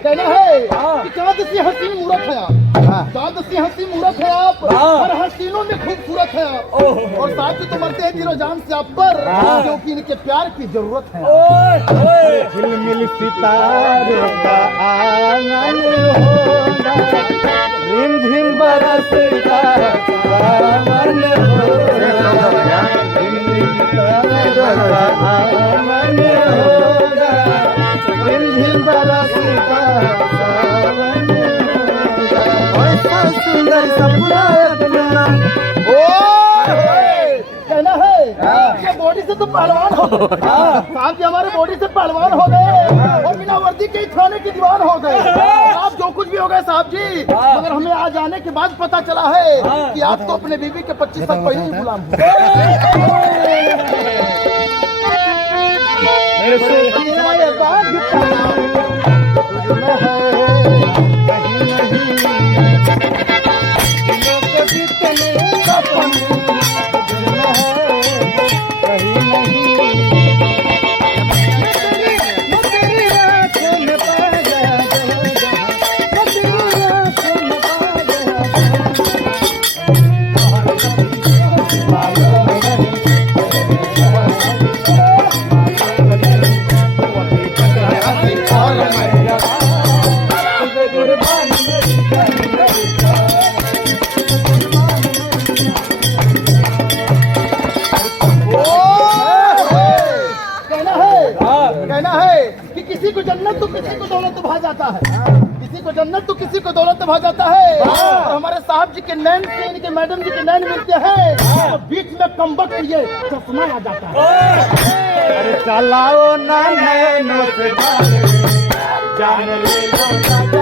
कहना है कि चांद सी हसीन मूरत है आप, चांद सी हसीन मूरत है आप, और हसीनों में खूबसूरत है आप, और साथ ही तो मरते हैं दिलो जान से आप पर, क्योंकि इनके प्यार की जरूरत है। झिलमिल सितारों का आंगन होगा, रिमझिम बरसता सावन होगा, झिलमिल सितारों का आंगन होगा, रिमझिम बरसता सावन होगा। ऐसा सुंदर सपना अपना कहना है कि बॉडी से तो पहलवान हो गए, साहब जी हमारे बॉडी से पहलवान हो गए और बिना वर्दी के खाने की दीवान हो गए। आप जो कुछ भी हो गए साहब जी, मगर हमें आज आने के बाद पता चला है कि आप तो अपने बीवी के 25 साल पहले ही गुलाम कहना है कि किसी को जन्नत तो किसी को दौलत भा जाता है, किसी को जन्नत तो किसी को दौलत भा जाता है। और हमारे साहब जी के नैन से इनके मैडम जी के नैन मिलते हैं तो बीच में कमबख्त ये चश्मा आ जाता है। अरे चलाओ ना नैनों से जान ले लो